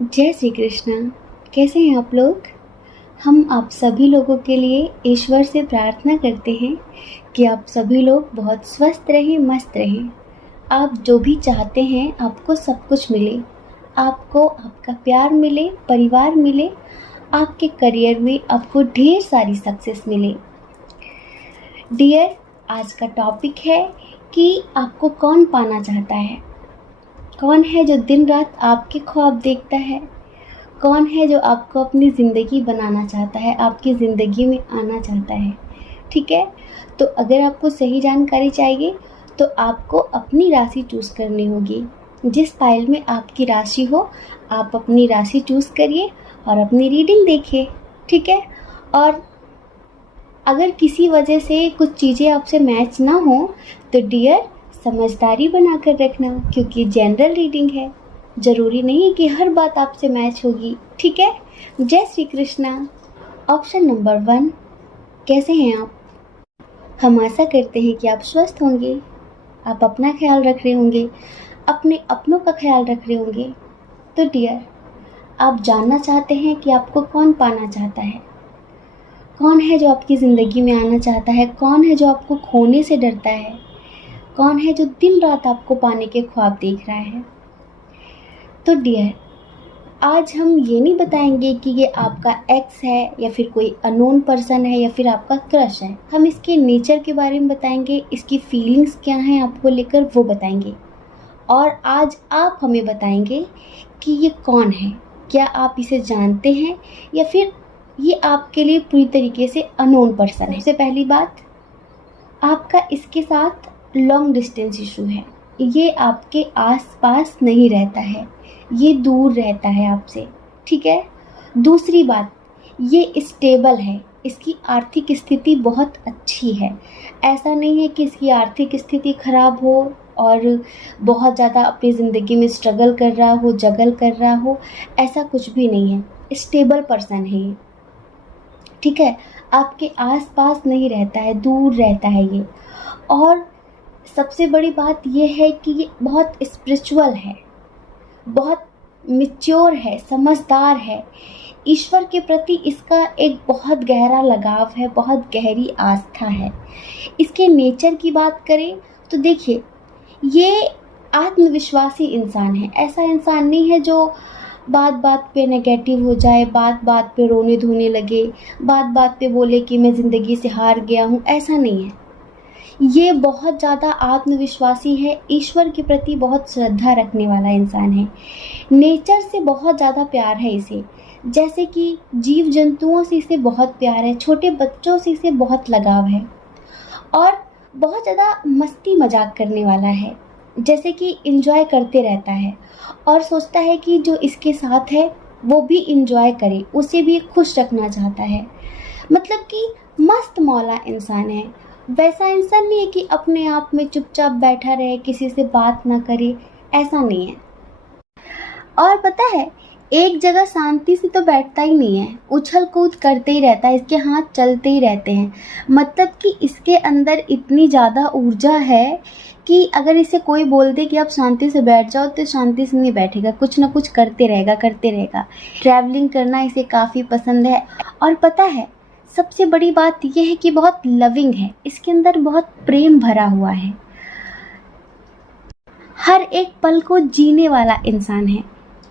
जय श्री कृष्ण। कैसे हैं आप लोग? हम आप सभी लोगों के लिए ईश्वर से प्रार्थना करते हैं कि आप सभी लोग बहुत स्वस्थ रहें, मस्त रहें। आप जो भी चाहते हैं आपको सब कुछ मिले, आपको आपका प्यार मिले, परिवार मिले, आपके करियर में आपको ढेर सारी सक्सेस मिले। डियर, आज का टॉपिक है कि आपको कौन पाना चाहता है। कौन है जो दिन रात आपके ख्वाब देखता है? कौन है जो आपको अपनी ज़िंदगी बनाना चाहता है, आपकी ज़िंदगी में आना चाहता है? ठीक है, तो अगर आपको सही जानकारी चाहिए तो आपको अपनी राशि चूज़ करनी होगी। जिस फाइल में आपकी राशि हो आप अपनी राशि चूज़ करिए और अपनी रीडिंग देखिए। ठीक है, और अगर किसी वजह से कुछ चीज़ें आपसे मैच ना हो तो डियर समझदारी बना कर रखना, क्योंकि जनरल रीडिंग है, ज़रूरी नहीं कि हर बात आपसे मैच होगी। ठीक है, जय श्री कृष्णा। ऑप्शन नंबर 1, कैसे हैं आप? हम आशा करते हैं कि आप स्वस्थ होंगे, आप अपना ख्याल रख रहे होंगे, अपने अपनों का ख्याल रख रहे होंगे। तो डियर, आप जानना चाहते हैं कि आपको कौन पाना चाहता है, कौन है जो आपकी ज़िंदगी में आना चाहता है, कौन है जो आपको खोने से डरता है, कौन है जो दिन रात आपको पाने के ख्वाब देख रहा है। तो डियर, आज हम ये नहीं बताएंगे कि ये आपका एक्स है या फिर कोई अननोन पर्सन है या फिर आपका क्रश है। हम इसके नेचर के बारे में बताएंगे, इसकी फीलिंग्स क्या हैं आपको लेकर वो बताएंगे। और आज आप हमें बताएंगे कि ये कौन है, क्या आप इसे जानते हैं या फिर ये आपके लिए पूरी तरीके से अननोन पर्सन है। सबसे पहली बात, आपका इसके साथ लॉन्ग डिस्टेंस इशू है। ये आपके आसपास नहीं रहता है, ये दूर रहता है आपसे। ठीक है, दूसरी बात, ये स्टेबल है, इसकी आर्थिक स्थिति बहुत अच्छी है। ऐसा नहीं है कि इसकी आर्थिक स्थिति खराब हो और बहुत ज़्यादा अपनी ज़िंदगी में स्ट्रगल कर रहा हो, जगल कर रहा हो, ऐसा कुछ भी नहीं है। स्टेबल पर्सन है ये। ठीक है, आपके आसपास नहीं रहता है, दूर रहता है ये। और सबसे बड़ी बात ये है कि ये बहुत स्पिरिचुअल है, बहुत मैच्योर है, समझदार है। ईश्वर के प्रति इसका एक बहुत गहरा लगाव है, बहुत गहरी आस्था है। इसके नेचर की बात करें तो देखिए, ये आत्मविश्वासी इंसान है। ऐसा इंसान नहीं है जो बात बात पे नेगेटिव हो जाए, बात बात पे रोने धोने लगे, बात बात पे बोले कि मैं ज़िंदगी से हार गया हूँ। ऐसा नहीं है। ये बहुत ज़्यादा आत्मविश्वासी है, ईश्वर के प्रति बहुत श्रद्धा रखने वाला इंसान है। नेचर से बहुत ज़्यादा प्यार है इसे, जैसे कि जीव जंतुओं से इसे बहुत प्यार है, छोटे बच्चों से इसे बहुत लगाव है। और बहुत ज़्यादा मस्ती मजाक करने वाला है, जैसे कि इंजॉय करते रहता है और सोचता है कि जो इसके साथ है वो भी इंजॉय करे, उसे भी खुश रखना चाहता है। मतलब कि मस्त मौला इंसान है। वैसा इंसान नहीं है कि अपने आप में चुपचाप बैठा रहे, किसी से बात ना करे, ऐसा नहीं है। और पता है, एक जगह शांति से तो बैठता ही नहीं है, उछल कूद करते ही रहता है, इसके हाथ चलते ही रहते हैं। मतलब कि इसके अंदर इतनी ज़्यादा ऊर्जा है कि अगर इसे कोई बोल दे कि आप शांति से बैठ जाओ तो शांति से नहीं बैठेगा, कुछ ना कुछ करते रहेगा करते रहेगा। ट्रैवलिंग करना इसे काफ़ी पसंद है। और पता है, सबसे बड़ी बात यह है कि बहुत लविंग है, इसके अंदर बहुत प्रेम भरा हुआ है, हर एक पल को जीने वाला इंसान है।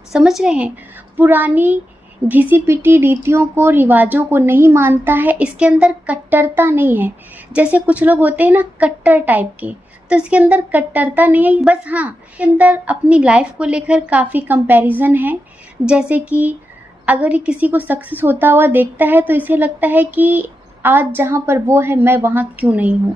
समझ रहे हैं? पुरानी घिसी पिटी रीतियों को, रिवाजों को नहीं मानता है। इसके अंदर कट्टरता नहीं है, जैसे कुछ लोग होते हैं ना कट्टर टाइप के, तो इसके अंदर कट्टरता नहीं है। बस हाँ, इसके अंदर अपनी लाइफ को लेकर काफ़ी कंपैरिजन है। जैसे कि अगर ये किसी को सक्सेस होता हुआ देखता है तो इसे लगता है कि आज जहाँ पर वो है मैं वहाँ क्यों नहीं हूँ।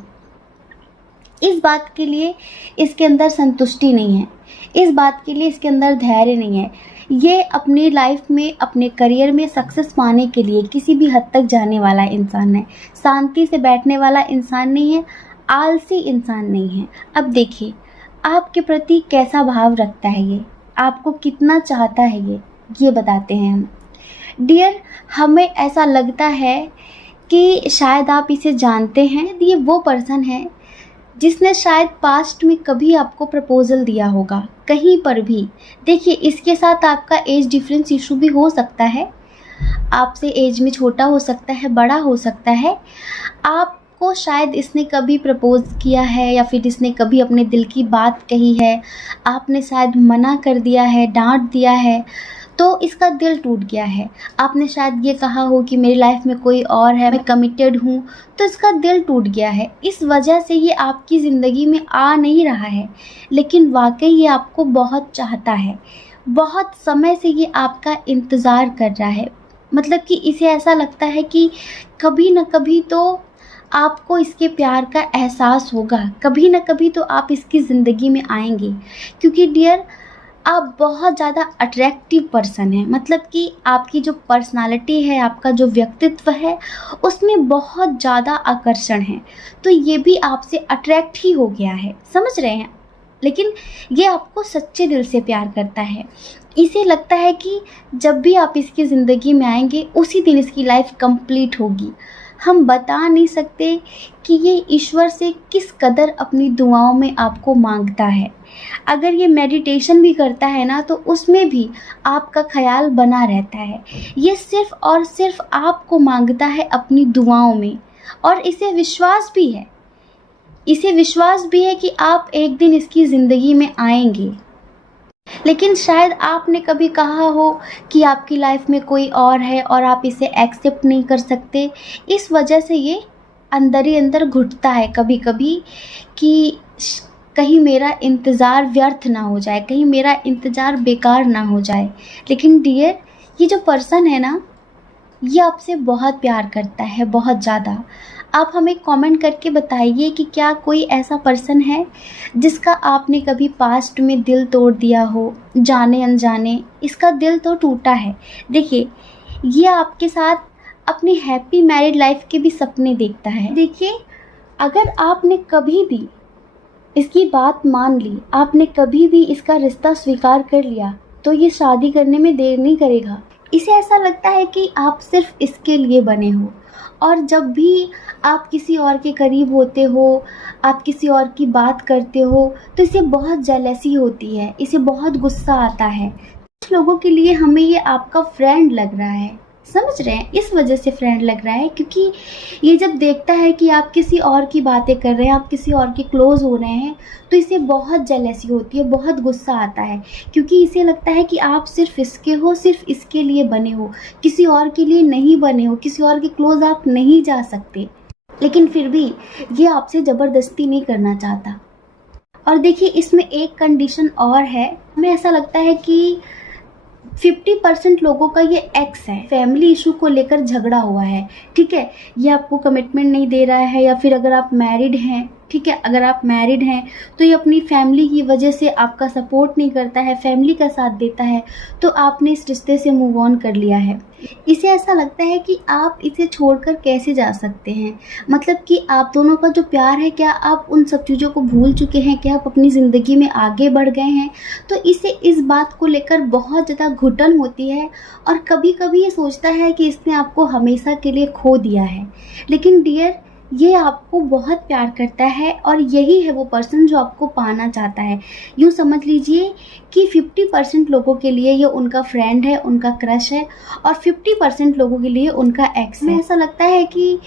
इस बात के लिए इसके अंदर संतुष्टि नहीं है, इस बात के लिए इसके अंदर धैर्य नहीं है। ये अपनी लाइफ में, अपने करियर में सक्सेस पाने के लिए किसी भी हद तक जाने वाला इंसान है। शांति से बैठने वाला इंसान नहीं है, आलसी इंसान नहीं है। अब देखिए, आपके प्रति कैसा भाव रखता है ये, आपको कितना चाहता है ये बताते हैं हम। डियर, हमें ऐसा लगता है कि शायद आप इसे जानते हैं। ये वो पर्सन है जिसने शायद पास्ट में कभी आपको प्रपोजल दिया होगा, कहीं पर भी। देखिए, इसके साथ आपका एज डिफरेंस इशू भी हो सकता है, आपसे एज में छोटा हो सकता है, बड़ा हो सकता है। आपको शायद इसने कभी प्रपोज किया है या फिर इसने कभी अपने दिल की बात कही है, आपने शायद मना कर दिया है, डांट दिया है, तो इसका दिल टूट गया है। आपने शायद ये कहा हो कि मेरी लाइफ में कोई और है, मैं कमिटेड हूँ, तो इसका दिल टूट गया है। इस वजह से ये आपकी ज़िंदगी में आ नहीं रहा है, लेकिन वाकई ये आपको बहुत चाहता है। बहुत समय से ये आपका इंतज़ार कर रहा है। मतलब कि इसे ऐसा लगता है कि कभी न कभी तो आपको इसके प्यार का एहसास होगा, कभी न कभी तो आप इसकी ज़िंदगी में आएंगे। क्योंकि डियर, आप बहुत ज़्यादा अट्रैक्टिव पर्सन हैं। मतलब कि आपकी जो पर्सनालिटी है, आपका जो व्यक्तित्व है, उसमें बहुत ज़्यादा आकर्षण है। तो ये भी आपसे अट्रैक्ट ही हो गया है, समझ रहे हैं। लेकिन ये आपको सच्चे दिल से प्यार करता है। इसे लगता है कि जब भी आप इसकी ज़िंदगी में आएंगे, उसी दिन इसकी लाइफ कंप्लीट होगी। हम बता नहीं सकते कि ये ईश्वर से किस कदर अपनी दुआओं में आपको मांगता है। अगर ये मेडिटेशन भी करता है ना, तो उसमें भी आपका ख्याल बना रहता है। ये सिर्फ़ और सिर्फ आपको मांगता है अपनी दुआओं में। और इसे विश्वास भी है, कि आप एक दिन इसकी ज़िंदगी में आएंगे। लेकिन शायद आपने कभी कहा हो कि आपकी लाइफ में कोई और है और आप इसे एक्सेप्ट नहीं कर सकते। इस वजह से ये अंदर ही अंदर घुटता है कभी कभी कि कहीं मेरा इंतज़ार व्यर्थ ना हो जाए, कहीं मेरा इंतज़ार बेकार ना हो जाए। लेकिन डियर, ये जो पर्सन है ना, ये आपसे बहुत प्यार करता है, बहुत ज़्यादा। आप हमें कमेंट करके बताइए कि क्या कोई ऐसा पर्सन है जिसका आपने कभी पास्ट में दिल तोड़ दिया हो, जाने अनजाने इसका दिल तो टूटा है। देखिए, ये आपके साथ अपनी हैप्पी मैरिड लाइफ के भी सपने देखता है। देखिए, अगर आपने कभी भी इसकी बात मान ली, आपने कभी भी इसका रिश्ता स्वीकार कर लिया, तो ये शादी करने में देर नहीं करेगा। इसे ऐसा लगता है कि आप सिर्फ इसके लिए बने हो। और जब भी आप किसी और के करीब होते हो, आप किसी और की बात करते हो, तो इसे बहुत जेलसी होती है, इसे बहुत गुस्सा आता है। कुछ लोगों के लिए हमें ये आपका फ्रेंड लग रहा है, समझ रहे हैं। इस वजह से फ्रेंड लग रहा है क्योंकि ये जब देखता है कि आप किसी और की बातें कर रहे हैं, आप किसी और के क्लोज हो रहे हैं, तो इसे बहुत जेलसी होती है, बहुत गुस्सा आता है। क्योंकि इसे लगता है कि आप सिर्फ इसके हो, सिर्फ इसके लिए बने हो, किसी और के लिए नहीं बने हो, किसी और के क्लोज आप नहीं जा सकते। लेकिन फिर भी ये आपसे ज़बरदस्ती नहीं करना चाहता। और देखिए, इसमें एक कंडीशन और है। हमें ऐसा लगता है कि 50% लोगों का ये एक्स है, फैमिली इशू को लेकर झगड़ा हुआ है, ठीक है। ये आपको कमिटमेंट नहीं दे रहा है, या फिर अगर आप मैरिड हैं, ठीक है, अगर आप मैरिड हैं तो ये अपनी फैमिली की वजह से आपका सपोर्ट नहीं करता है, फैमिली का साथ देता है, तो आपने इस रिश्ते से मूव ऑन कर लिया है। इसे ऐसा लगता है कि आप इसे छोड़कर कैसे जा सकते हैं। मतलब कि आप दोनों का जो प्यार है, क्या आप उन सब चीज़ों को भूल चुके हैं, क्या आप अपनी ज़िंदगी में आगे बढ़ गए हैं। तो इसे इस बात को लेकर बहुत ज़्यादा घुटन होती है, और कभी कभी ये सोचता है कि इसने आपको हमेशा के लिए खो दिया है। लेकिन डियर, ये आपको बहुत प्यार करता है, और यही है वो पर्सन जो आपको पाना चाहता है। यूँ समझ लीजिए कि 50% लोगों के लिए ये उनका फ्रेंड है, उनका क्रश है, और 50% लोगों के लिए उनका एक्स है। ऐसा लगता है कि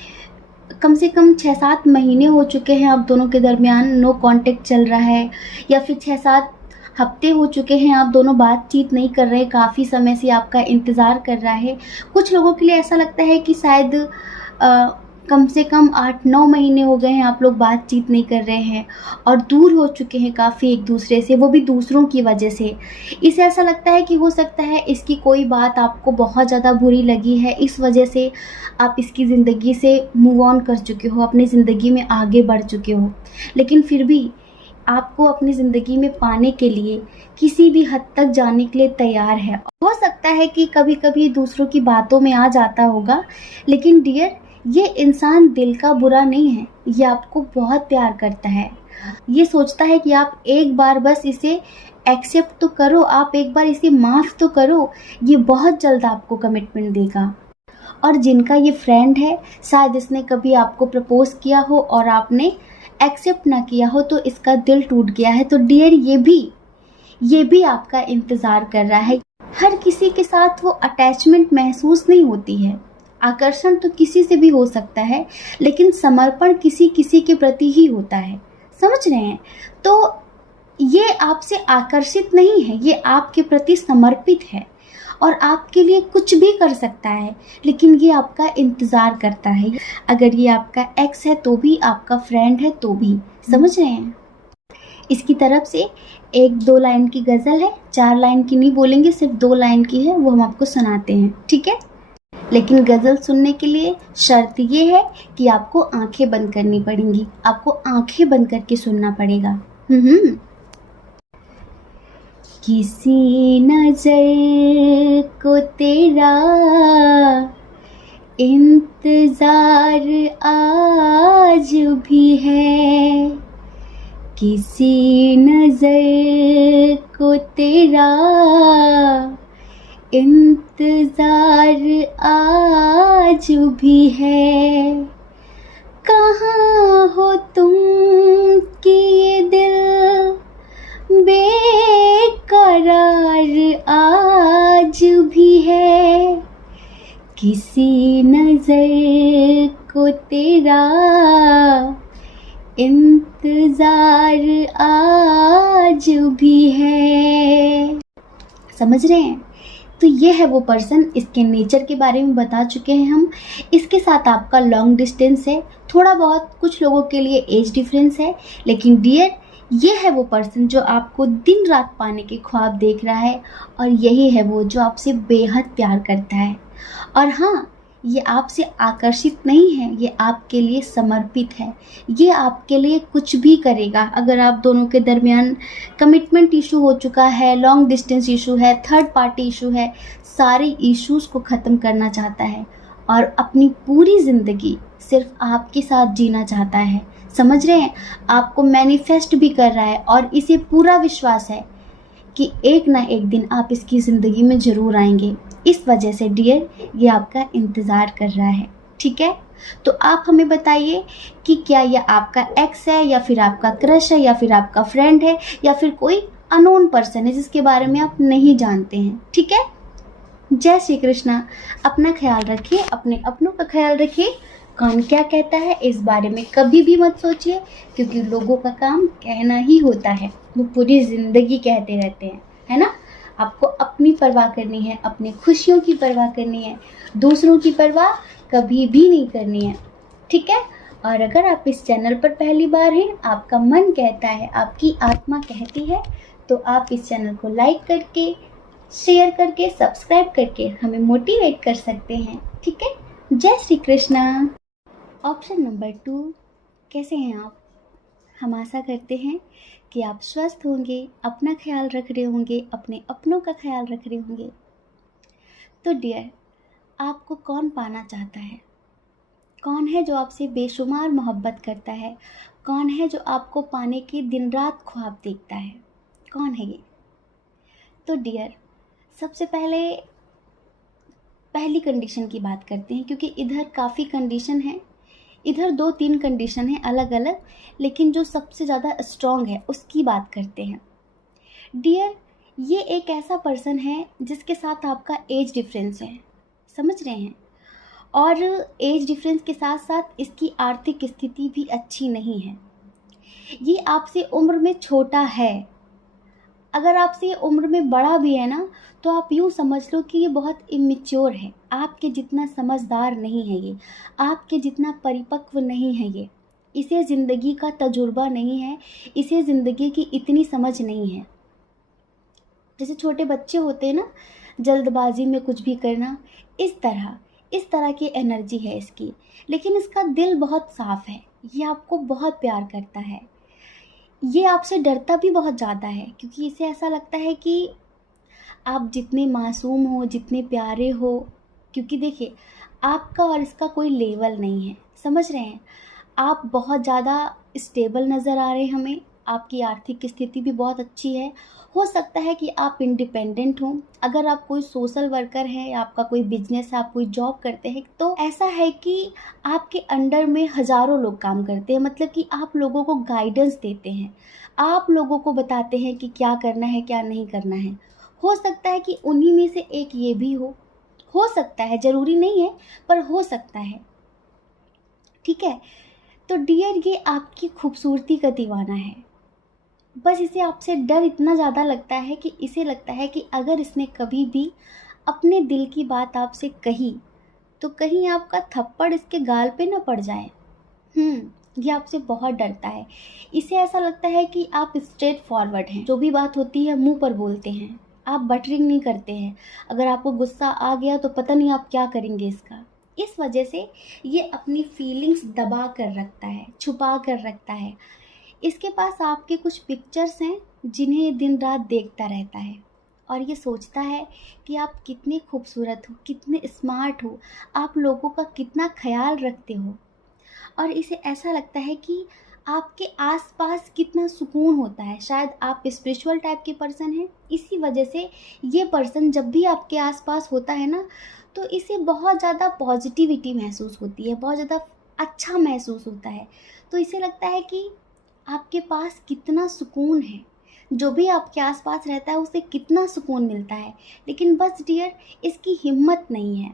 कम से कम 6-7 महीने हो चुके हैं आप दोनों के दरमियान नो कांटेक्ट चल रहा है, या फिर 6-7 हफ्ते हो चुके हैं आप दोनों बातचीत नहीं कर रहे, काफ़ी समय से आपका इंतज़ार कर रहा है। कुछ लोगों के लिए ऐसा लगता है कि शायद कम से कम 8-9 महीने हो गए हैं आप लोग बातचीत नहीं कर रहे हैं, और दूर हो चुके हैं काफ़ी एक दूसरे से, वो भी दूसरों की वजह से। इसे ऐसा लगता है कि हो सकता है इसकी कोई बात आपको बहुत ज़्यादा बुरी लगी है, इस वजह से आप इसकी ज़िंदगी से मूव ऑन कर चुके हो, अपनी ज़िंदगी में आगे बढ़ चुके हो। लेकिन फिर भी आपको अपनी ज़िंदगी में पाने के लिए किसी भी हद तक जाने के लिए तैयार है। हो सकता है कि कभी कभी दूसरों की बातों में आ जाता होगा, लेकिन डियर, ये इंसान दिल का बुरा नहीं है, ये आपको बहुत प्यार करता है। ये सोचता है कि आप एक बार बस इसे एक्सेप्ट तो करो, आप एक बार इसे माफ़ तो करो, ये बहुत जल्द आपको कमिटमेंट देगा। और जिनका ये फ्रेंड है, शायद इसने कभी आपको प्रपोज किया हो और आपने एक्सेप्ट ना किया हो तो इसका दिल टूट गया है। तो डियर ये भी आपका इंतज़ार कर रहा है। हर किसी के साथ वो अटैचमेंट महसूस नहीं होती है। आकर्षण तो किसी से भी हो सकता है, लेकिन समर्पण किसी किसी के प्रति ही होता है। समझ रहे हैं? तो ये आपसे आकर्षित नहीं है, ये आपके प्रति समर्पित है और आपके लिए कुछ भी कर सकता है, लेकिन ये आपका इंतज़ार करता है। अगर ये आपका एक्स है तो भी, आपका फ्रेंड है तो भी। समझ रहे हैं? इसकी तरफ से 1-2 लाइन की गज़ल है, 4 लाइन की नहीं बोलेंगे, सिर्फ 2 लाइन की है, वो हम आपको सुनाते हैं, ठीक है? लेकिन गज़ल सुनने के लिए शर्त ये है कि आपको आंखें बंद करनी पड़ेंगी, आपको आंखें बंद करके सुनना पड़ेगा। किसी नजर को तेरा इंतजार आज भी है, किसी नजर को तेरा इंतजार आज भी है। कहाँ हो तुम कि ये दिल बेकरार आज भी है, किसी नजर को तेरा इंतजार आज भी है। समझ रहे हैं? तो ये है वो पर्सन, इसके नेचर के बारे में बता चुके हैं हम। इसके साथ आपका लॉन्ग डिस्टेंस है, थोड़ा बहुत कुछ लोगों के लिए एज डिफरेंस है, लेकिन डियर ये है वो पर्सन जो आपको दिन रात पाने के ख्वाब देख रहा है, और यही है वो जो आपसे बेहद प्यार करता है। और हाँ, ये आपसे आकर्षित नहीं है, ये आपके लिए समर्पित है। ये आपके लिए कुछ भी करेगा। अगर आप दोनों के दरमियान कमिटमेंट इशू हो चुका है, लॉन्ग डिस्टेंस इशू है, थर्ड पार्टी इशू है, सारे इश्यूज़ को ख़त्म करना चाहता है और अपनी पूरी ज़िंदगी सिर्फ आपके साथ जीना चाहता है। समझ रहे हैं? आपको मैनिफेस्ट भी कर रहा है और इसे पूरा विश्वास है कि एक ना एक दिन आप इसकी ज़िंदगी में ज़रूर आएंगे। इस वजह से डियर ये आपका इंतज़ार कर रहा है, ठीक है? तो आप हमें बताइए कि क्या यह आपका एक्स है, या फिर आपका क्रश है, या फिर आपका फ्रेंड है, या फिर कोई अननोन पर्सन है जिसके बारे में आप नहीं जानते हैं, ठीक है? जय श्री कृष्णा। अपना ख्याल रखिए, अपने अपनों का ख्याल रखिए। कौन क्या कहता है इस बारे में कभी भी मत सोचिए, क्योंकि लोगों का काम कहना ही होता है, वो पूरी ज़िंदगी कहते रहते हैं, है ना? आपको अपनी परवाह करनी है, अपनी खुशियों की परवाह करनी है, दूसरों की परवाह कभी भी नहीं करनी है, ठीक है? और अगर आप इस चैनल पर पहली बार हैं, आपका मन कहता है, आपकी आत्मा कहती है, तो आप इस चैनल को लाइक करके, शेयर करके, सब्सक्राइब करके हमें मोटिवेट कर सकते हैं, ठीक है? जय श्री कृष्णा। ऑप्शन नंबर 2, कैसे हैं आप? हम आशा करते हैं कि आप स्वस्थ होंगे, अपना ख्याल रख रहे होंगे, अपने अपनों का ख्याल रख रहे होंगे। तो डियर, आपको कौन पाना चाहता है? कौन है जो आपसे बेशुमार मोहब्बत करता है? कौन है जो आपको पाने के दिन रात ख्वाब देखता है? कौन है ये? तो डियर, सबसे पहली कंडीशन की बात करते हैं, क्योंकि इधर काफ़ी कंडीशन है, इधर 2-3 कंडीशन है अलग अलग, लेकिन जो सबसे ज़्यादा स्ट्रॉन्ग है उसकी बात करते हैं। डियर, ये एक ऐसा पर्सन है जिसके साथ आपका एज डिफरेंस है, समझ रहे हैं? और एज डिफरेंस के साथ साथ इसकी आर्थिक स्थिति भी अच्छी नहीं है। ये आपसे उम्र में छोटा है। अगर आपसे ये उम्र में बड़ा भी है ना, तो आप यूँ समझ लो कि ये बहुत इमेच्योर है, आपके जितना समझदार नहीं है ये, आपके जितना परिपक्व नहीं है ये, इसे ज़िंदगी का तजुर्बा नहीं है, इसे ज़िंदगी की इतनी समझ नहीं है। जैसे छोटे बच्चे होते हैं ना, जल्दबाजी में कुछ भी करना, इस तरह की एनर्जी है इसकी। लेकिन इसका दिल बहुत साफ़ है, ये आपको बहुत प्यार करता है, ये आपसे डरता भी बहुत ज़्यादा है, क्योंकि इसे ऐसा लगता है कि आप जितने मासूम हो, जितने प्यारे हो, क्योंकि देखिए आपका और इसका कोई लेवल नहीं है, समझ रहे हैं? आप बहुत ज़्यादा स्टेबल नज़र आ रहे हैं हमें, आपकी आर्थिक स्थिति भी बहुत अच्छी है। हो सकता है कि आप इंडिपेंडेंट हों। अगर आप कोई सोशल वर्कर हैं या आपका कोई बिजनेस है, आप कोई जॉब करते हैं, तो ऐसा है कि आपके अंडर में हज़ारों लोग काम करते हैं। मतलब कि आप लोगों को गाइडेंस देते हैं, आप लोगों को बताते हैं कि क्या करना है, क्या नहीं करना है। हो सकता है कि उन्हीं में से एक ये भी हो सकता है, ज़रूरी नहीं है, पर हो सकता है। ठीक है, तो डियर, ये आपकी खूबसूरती का दीवाना है। बस इसे आपसे डर इतना ज़्यादा लगता है कि इसे लगता है कि अगर इसने कभी भी अपने दिल की बात आपसे कही, तो कहीं आपका थप्पड़ इसके गाल पे ना पड़ जाए। ये आपसे बहुत डरता है। इसे ऐसा लगता है कि आप स्ट्रेट फॉरवर्ड हैं, जो भी बात होती है मुंह पर बोलते हैं, आप बटरिंग नहीं करते हैं। अगर आपको गुस्सा आ गया तो पता नहीं आप क्या करेंगे इसका। इस वजह से ये अपनी फीलिंग्स दबा कर रखता है, छुपा कर रखता है। इसके पास आपके कुछ पिक्चर्स हैं जिन्हें ये दिन रात देखता रहता है, और ये सोचता है कि आप कितने खूबसूरत हो, कितने स्मार्ट हो, आप लोगों का कितना ख्याल रखते हो। और इसे ऐसा लगता है कि आपके आसपास कितना सुकून होता है। शायद आप स्पिरिचुअल टाइप के पर्सन हैं, इसी वजह से ये पर्सन जब भी आपके आसपास होता है ना, तो इसे बहुत ज़्यादा पॉजिटिविटी महसूस होती है, बहुत ज़्यादा अच्छा महसूस होता है। तो इसे लगता है कि आपके पास कितना सुकून है, जो भी आपके आसपास रहता है उसे कितना सुकून मिलता है। लेकिन बस डियर, इसकी हिम्मत नहीं है।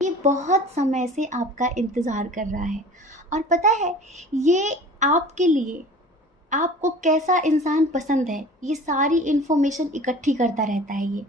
ये बहुत समय से आपका इंतज़ार कर रहा है, और पता है ये आपके लिए, आपको कैसा इंसान पसंद है, ये सारी इन्फॉर्मेशन इकट्ठी करता रहता है ये,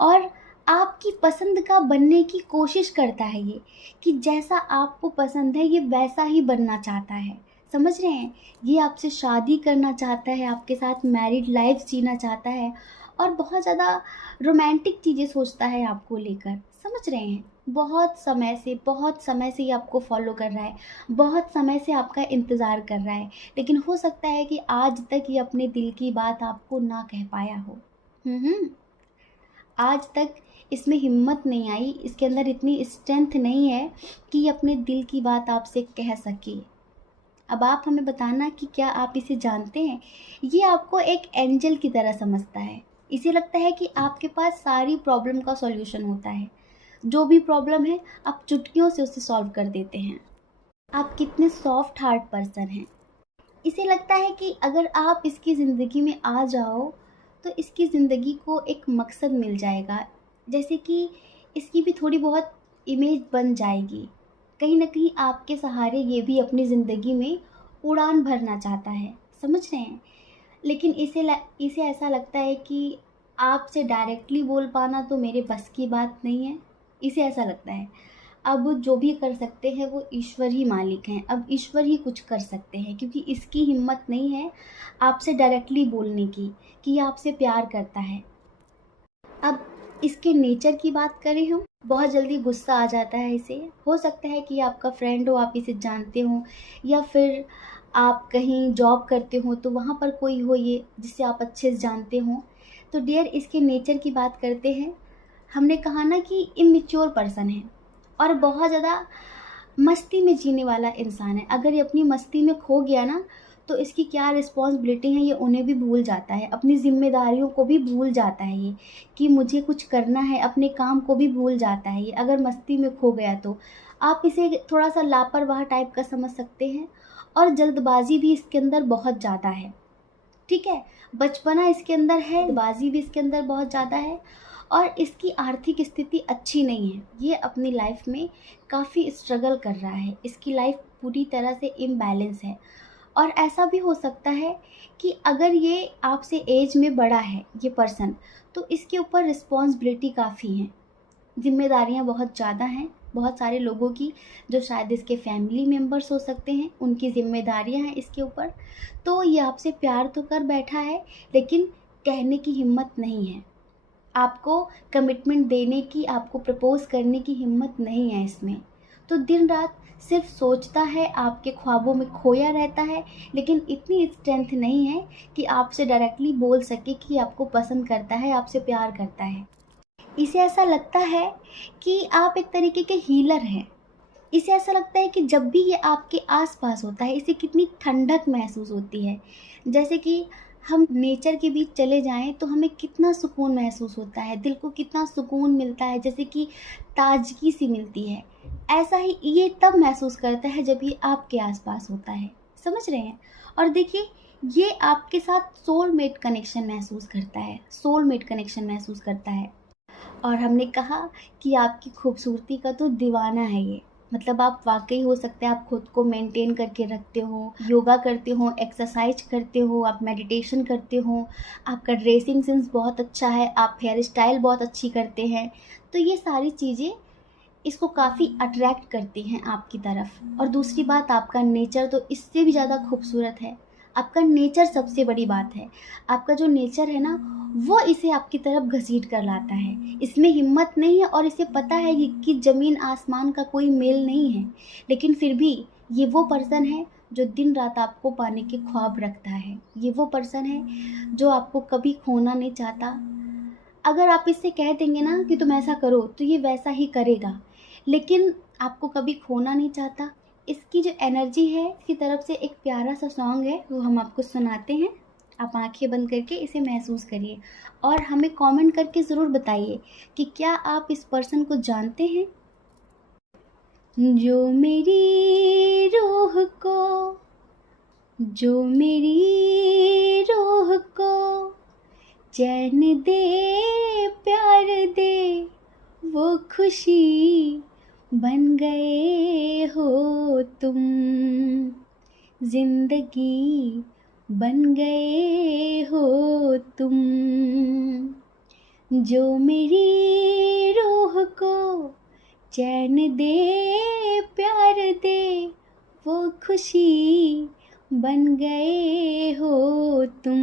और आपकी पसंद का बनने की कोशिश करता है ये, कि जैसा आपको पसंद है ये वैसा ही बनना चाहता है। समझ रहे हैं? ये आपसे शादी करना चाहता है, आपके साथ मैरिड लाइफ जीना चाहता है, और बहुत ज़्यादा रोमांटिक चीज़ें सोचता है आपको लेकर। समझ रहे हैं? बहुत समय से ये आपको फॉलो कर रहा है, बहुत समय से आपका इंतज़ार कर रहा है। लेकिन हो सकता है कि आज तक ये अपने दिल की बात आपको ना कह पाया हो। आज तक इसमें हिम्मत नहीं आई, इसके अंदर इतनी स्ट्रेंथ नहीं है कि ये अपने दिल की बात आपसे कह सके। अब आप हमें बताना कि क्या आप इसे जानते हैं? ये आपको एक एंजल की तरह समझता है। इसे लगता है कि आपके पास सारी प्रॉब्लम का सॉल्यूशन होता है। जो भी प्रॉब्लम है आप चुटकियों से उसे सॉल्व कर देते हैं। आप कितने सॉफ्ट हार्ट पर्सन हैं। इसे लगता है कि अगर आप इसकी ज़िंदगी में आ जाओ तो इसकी ज़िंदगी को एक मकसद मिल जाएगा, जैसे कि इसकी भी थोड़ी बहुत इमेज बन जाएगी। कहीं ना कहीं आपके सहारे ये भी अपनी ज़िंदगी में उड़ान भरना चाहता है। समझ रहे हैं? लेकिन इसे ऐसा लगता है कि आपसे डायरेक्टली बोल पाना तो मेरे बस की बात नहीं है। इसे ऐसा लगता है अब जो भी कर सकते हैं वो ईश्वर ही मालिक हैं, अब ईश्वर ही कुछ कर सकते हैं, क्योंकि इसकी हिम्मत नहीं है आपसे डायरेक्टली बोलने की कि ये आपसे प्यार करता है। अब इसके नेचर की बात करें हम, बहुत जल्दी गुस्सा आ जाता है इसे। हो सकता है कि आपका फ्रेंड हो, आप इसे जानते हो, या फिर आप कहीं जॉब करते हो तो वहाँ पर कोई हो ये जिसे आप अच्छे से जानते हो। तो डियर, इसके नेचर की बात करते हैं। हमने कहा ना कि इमेच्योर पर्सन है और बहुत ज़्यादा मस्ती में जीने वाला इंसान है। अगर ये अपनी मस्ती में खो गया ना, तो इसकी क्या रिस्पॉन्सिबिलिटी है ये उन्हें भी भूल जाता है, अपनी जिम्मेदारियों को भी भूल जाता है ये, कि मुझे कुछ करना है, अपने काम को भी भूल जाता है ये अगर मस्ती में खो गया तो। आप इसे थोड़ा सा लापरवाह टाइप का समझ सकते हैं, और जल्दबाजी भी इसके अंदर बहुत ज़्यादा है। ठीक है, बचपना इसके अंदर है, बाजी भी इसके अंदर बहुत ज़्यादा है, और इसकी आर्थिक स्थिति अच्छी नहीं है। ये अपनी लाइफ में काफ़ी स्ट्रगल कर रहा है, इसकी लाइफ पूरी तरह से इम्बैलेंस है। और ऐसा भी हो सकता है कि अगर ये आपसे एज में बड़ा है ये पर्सन, तो इसके ऊपर रिस्पॉन्सिबिलिटी काफ़ी है, जिम्मेदारियां बहुत ज़्यादा हैं, बहुत सारे लोगों की, जो शायद इसके फैमिली मेम्बर्स हो सकते हैं, उनकी जिम्मेदारियां हैं इसके ऊपर। तो ये आपसे प्यार तो कर बैठा है, लेकिन कहने की हिम्मत नहीं है, आपको कमिटमेंट देने की, आपको प्रपोज करने की हिम्मत नहीं है इसमें। तो दिन रात सिर्फ सोचता है, आपके ख्वाबों में खोया रहता है, लेकिन इतनी स्ट्रेंथ नहीं है कि आपसे डायरेक्टली बोल सके कि आपको पसंद करता है, आपसे प्यार करता है। इसे ऐसा लगता है कि आप एक तरीके के हीलर हैं, इसे ऐसा लगता है कि जब भी ये आपके आस-पास होता है, इसे कितनी ठंडक महसूस होती है। जैसे कि हम नेचर के बीच चले जाएँ तो हमें कितना सुकून महसूस होता है, दिल को कितना सुकून मिलता है, जैसे कि ताज़गी सी मिलती है। ऐसा ही ये तब महसूस करता है जब ये आपके आस-पास होता है, समझ रहे हैं? और देखिए, ये आपके साथ सोलमेट कनेक्शन महसूस करता है, सोलमेट कनेक्शन महसूस करता है। और हमने कहा कि आपकी खूबसूरती का तो दीवाना है ये। मतलब आप वाक़ई हो सकता है आप खुद को मेंटेन करके रखते हो, योगा करते हो, एक्सरसाइज करते हो, आप मेडिटेशन करते हो, आपका ड्रेसिंग सेंस बहुत अच्छा है, आप हेयर स्टाइल बहुत अच्छी करते हैं। तो ये सारी चीज़ें इसको काफ़ी अट्रैक्ट करती हैं आपकी तरफ। और दूसरी बात, आपका नेचर तो इससे भी ज़्यादा खूबसूरत है। आपका नेचर सबसे बड़ी बात है। आपका जो नेचर है ना, वो इसे आपकी तरफ घसीट कर लाता है। इसमें हिम्मत नहीं है और इसे पता है कि ज़मीन आसमान का कोई मेल नहीं है। लेकिन फिर भी ये वो पर्सन है जो दिन रात आपको पाने के ख्वाब रखता है। ये वो पर्सन है जो आपको कभी खोना नहीं चाहता। अगर आप इससे कह देंगे ना कि तुम ऐसा करो, तो ये वैसा ही करेगा। लेकिन आपको कभी खोना नहीं चाहता। इसकी जो एनर्जी है, इसकी तरफ से एक प्यारा सा सॉन्ग है, वो हम आपको सुनाते हैं। आप आँखें बंद करके इसे महसूस करिए और हमें कमेंट करके ज़रूर बताइए कि क्या आप इस पर्सन को जानते हैं? जो मेरी रूह को, जो मेरी रूह को चैन दे, प्यार दे, वो खुशी बन गए हो तुम, जिंदगी बन गए हो तुम। जो मेरी रूह को चैन दे, प्यार दे, वो खुशी बन गए हो तुम,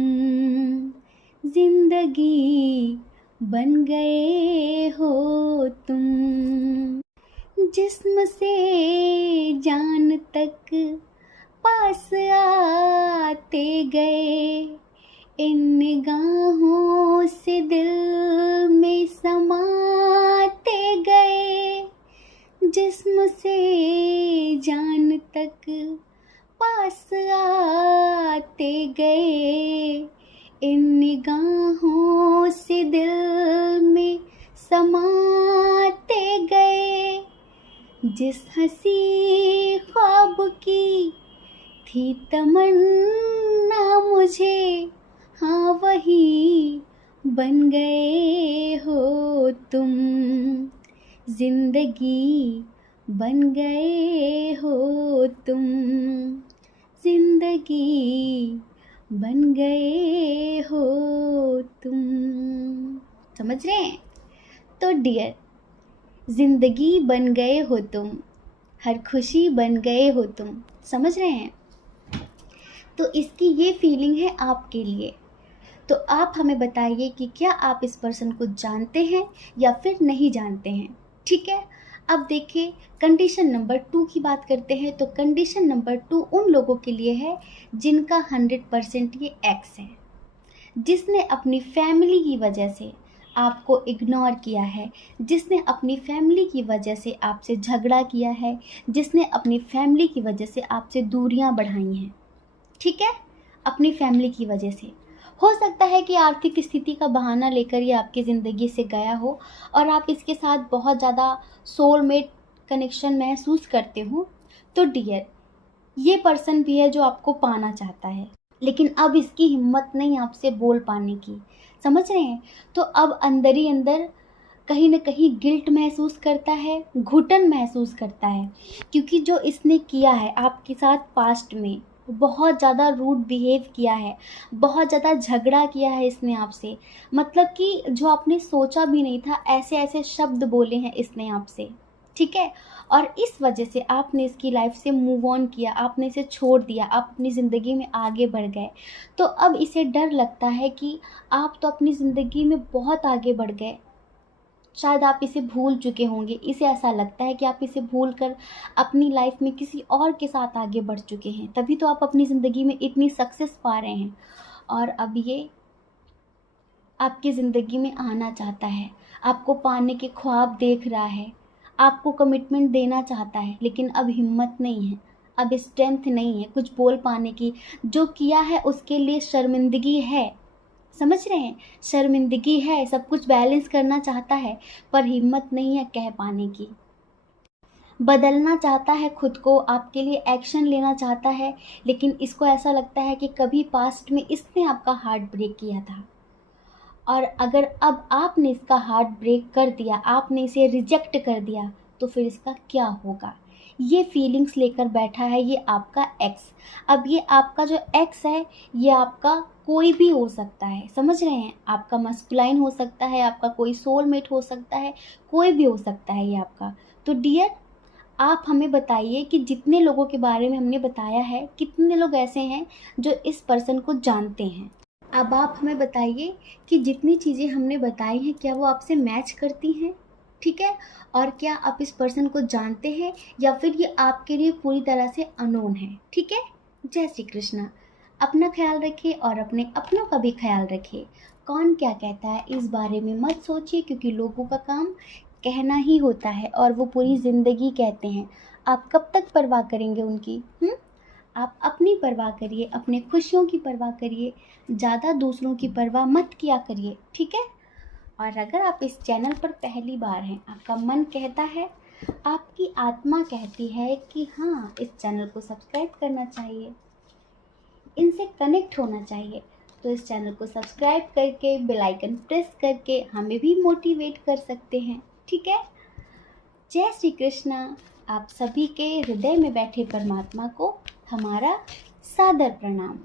जिंदगी बन गए हो तुम। जिस्म से जान तक पास आते गए, इन निगाहों से दिल में समाते गए। जिस्म से जान तक पास आते गए, इन निगाहों से दिल में समाते गए। जिस हंसी ख्वाब की थी तमन्ना मुझे, हाँ वही बन गए हो तुम, जिंदगी बन गए हो तुम, जिंदगी बन गए हो तुम। समझ रहे हैं? तो डियर, जिंदगी बन गए हो तुम, हर खुशी बन गए हो तुम। समझ रहे हैं? तो इसकी ये फीलिंग है आपके लिए। तो आप हमें बताइए कि क्या आप इस पर्सन को जानते हैं या फिर नहीं जानते हैं। ठीक है, अब देखिए कंडीशन नंबर 2 की बात करते हैं। तो कंडीशन नंबर 2 उन लोगों के लिए है जिनका 100% ये एक्स है, जिसने अपनी फैमिली की वजह से आपको इग्नोर किया है, जिसने अपनी फैमिली की वजह से आपसे झगड़ा किया है, जिसने अपनी फैमिली की वजह से आपसे दूरियां बढ़ाई हैं। ठीक है, अपनी फैमिली की वजह से। हो सकता है कि आर्थिक स्थिति का बहाना लेकर ये आपकी ज़िंदगी से गया हो और आप इसके साथ बहुत ज़्यादा सोलमेट कनेक्शन महसूस करते हो। तो डियर, ये पर्सन भी है जो आपको पाना चाहता है, लेकिन अब इसकी हिम्मत नहीं आपसे बोल पाने की। समझ रहे हैं? तो अब अंदर ही अंदर कहीं न कहीं गिल्ट महसूस करता है, घुटन महसूस करता है, क्योंकि जो इसने किया है आपके साथ पास्ट में, बहुत ज़्यादा रूड बिहेव किया है, बहुत ज़्यादा झगड़ा किया है इसने आपसे। मतलब कि जो आपने सोचा भी नहीं था, ऐसे-ऐसे शब्द बोले हैं इसने आपसे। ठीक है? और इस वजह से आपने इसकी लाइफ से मूव ऑन किया, आपने इसे छोड़ दिया, आप अपनी ज़िंदगी में आगे बढ़ गए। तो अब इसे डर लगता है कि आप तो अपनी ज़िंदगी में बहुत आगे बढ़ गए, शायद आप इसे भूल चुके होंगे। इसे ऐसा लगता है कि आप इसे भूल कर अपनी लाइफ में किसी और के साथ आगे बढ़ चुके हैं, तभी तो आप अपनी ज़िंदगी में इतनी सक्सेस पा रहे हैं। और अब ये आपकी ज़िंदगी में आना चाहता है, आपको पाने के ख्वाब देख रहा है, आपको कमिटमेंट देना चाहता है, लेकिन अब हिम्मत नहीं है, अब स्ट्रेंथ नहीं है कुछ बोल पाने की। जो किया है उसके लिए शर्मिंदगी है, समझ रहे हैं, शर्मिंदगी है, सब कुछ बैलेंस करना चाहता है पर हिम्मत नहीं है कह पाने की। बदलना चाहता है खुद को, आपके लिए एक्शन लेना चाहता है, लेकिन इसको ऐसा लगता है कि कभी पास्ट में इसने आपका हार्ट ब्रेक किया था, और अगर अब आपने इसका हार्ट ब्रेक कर दिया, आपने इसे रिजेक्ट कर दिया, तो फिर इसका क्या होगा। ये फीलिंग्स लेकर बैठा है ये आपका एक्स। अब ये आपका जो एक्स है ये आपका कोई भी हो सकता है, समझ रहे हैं, आपका मस्कुलाइन हो सकता है, आपका कोई सोलमेट हो सकता है, कोई भी हो सकता है ये आपका। तो डियर, आप हमें बताइए कि जितने लोगों के बारे में हमने बताया है, कितने लोग ऐसे हैं जो इस पर्सन को जानते हैं। अब आप हमें बताइए कि जितनी चीज़ें हमने बताई हैं क्या वो आपसे मैच करती हैं, ठीक है, और क्या आप इस पर्सन को जानते हैं या फिर ये आपके लिए पूरी तरह से अननोन है, ठीक है। जय श्री कृष्णा। अपना ख्याल रखिए और अपने अपनों का भी ख्याल रखिए। कौन क्या कहता है इस बारे में मत सोचिए, क्योंकि लोगों का काम कहना ही होता है और वो पूरी ज़िंदगी कहते हैं। आप कब तक परवाह करेंगे उनकी? आप अपनी परवाह करिए, अपने खुशियों की परवाह करिए, ज़्यादा दूसरों की परवाह मत किया करिए, ठीक है। और अगर आप इस चैनल पर पहली बार हैं, आपका मन कहता है, आपकी आत्मा कहती है कि हाँ इस चैनल को सब्सक्राइब करना चाहिए, इनसे कनेक्ट होना चाहिए, तो इस चैनल को सब्सक्राइब करके बेल आइकन प्रेस करके हमें भी मोटिवेट कर सकते हैं, ठीक है। जय श्री कृष्णा। आप सभी के हृदय में बैठे परमात्मा को हमारा सादर प्रणाम।